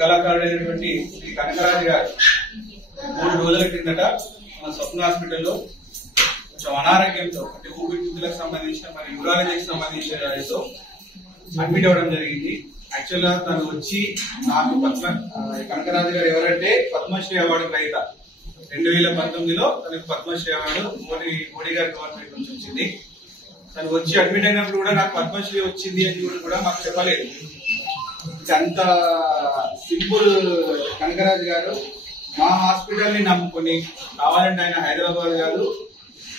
కళాకారుడైనటువంటి శ్రీ కనకరాజు గారు 3 రోజుల కిందట మన స్వప్న హాస్పిటల్లో కొంచెం అనారోగ్యంతో అంటే ఊపిరితిత్తులకు సంబంధించిన మరి యూరాలజీకి సంబంధించిన అడ్మిట్ అవ్వడం జరిగింది. యాక్చువల్ గా తను వచ్చి నాకు కనకరాజు గారు ఎవరంటే పద్మశ్రీ అవార్డు గ్రహీత. 2019లో తనకు పద్మశ్రీ అవార్డు మోడీ గారి గవర్నమెంట్ నుంచి వచ్చింది. తను వచ్చి అడ్మిట్ అయినప్పుడు కూడా నాకు పద్మశ్రీ వచ్చింది అని కూడా మాకు చెప్పలేదు. అంత సింపుల్ కనకరాజు గారు మా హాస్పిటల్ ని నమ్ముకొని కావాలంటే ఆయన హైదరాబాద్ కాదు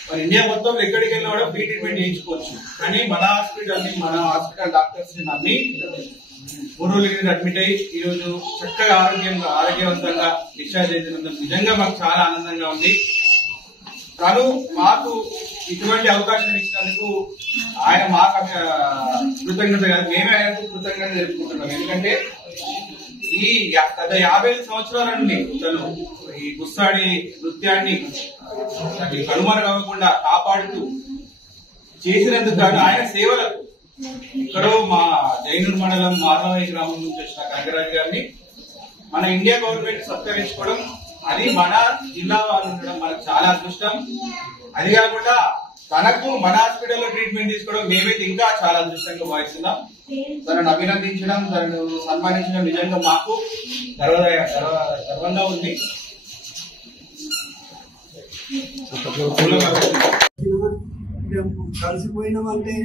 మరి ఇండియా మొత్తం ఎక్కడికి వెళ్ళినా కూడా ఫ్రీ ట్రీట్మెంట్ చేయించుకోవచ్చు. కానీ మన హాస్పిటల్ డాక్టర్స్ ని నమ్మి 3 రోజుల కింద అడ్మిట్ అయ్యి ఈ రోజు చక్కగా ఆరోగ్యవంతంగా డిశ్చార్జ్ అవుతున్నందుకు నిజంగా మాకు చాలా ఆనందంగా ఉంది. తను మాకు ఇటువంటి అవకాశం ఇచ్చినందుకు ఆయన మాకు కృతజ్ఞత కాదు, మేమే ఆయనకు కృతజ్ఞత తెలుపుకుంటున్నాం. ఎందుకంటే ఈ గత 50 సంవత్సరాల నుండి తను ఈ గుస్సాడి నృత్యాన్ని కనుమరుగవ్వకుండా కాపాడుతూ చేసినందుకు గాను ఆయన సేవలకు ఇక్కడో మా జైనూర్ మండలం మార్లవాయి గ్రామం నుంచి వచ్చిన కనకరాజు గారిని మన ఇండియా గవర్నమెంట్ సత్కరించుకోవడం, అది మన జిల్లా వాళ్ళు ఉండడం మనకు చాలా అదృష్టం. అది కాకుండా తనకు మన హాస్పిటల్లో ట్రీట్మెంట్ తీసుకోవడం మేమైతే ఇంకా చాలా అదృష్టంగా భావిస్తున్నాం. తనను అభినందించడం, తనను సన్మానించడం నిజంగా మాకు గర్వంగా ఉంది. కలిసిపోయినామంటే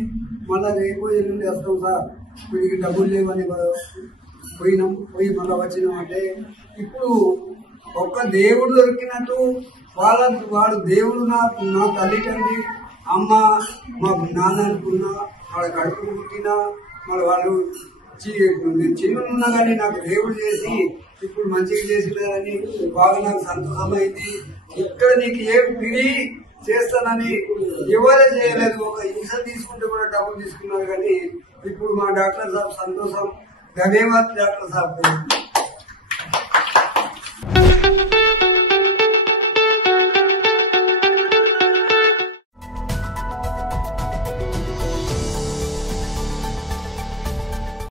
మళ్ళా రేపు ఎల్లుండి వస్తాం సార్, వీడికి డబ్బులు లేవని పోయి మళ్ళా వచ్చినామంటే ఇప్పుడు ఒక్క దేవుడు దొరికినట్టు వాడు దేవుడు నా తల్లిదండ్రి అమ్మ మా నాన్న అనుకున్నా, వాళ్ళ కడుపు పుట్టినా మరి వాళ్ళు చిన్నగా కానీ నాకు దేవుడు చేసి ఇప్పుడు మంచిగా చేసినారని బాగా నాకు సంతోషమైంది. ఇక్కడ నీకు ఏ పిడి చేస్తానని ఎవరే చేయలేదు. ఒక ఇంజక్షన్ తీసుకుంటే కూడా డబ్బులు తీసుకున్నారు. కానీ ఇప్పుడు మా డాక్టర్ సాబ్ సంతోషం. ధన్యవాదాలు డాక్టర్ సాబ్.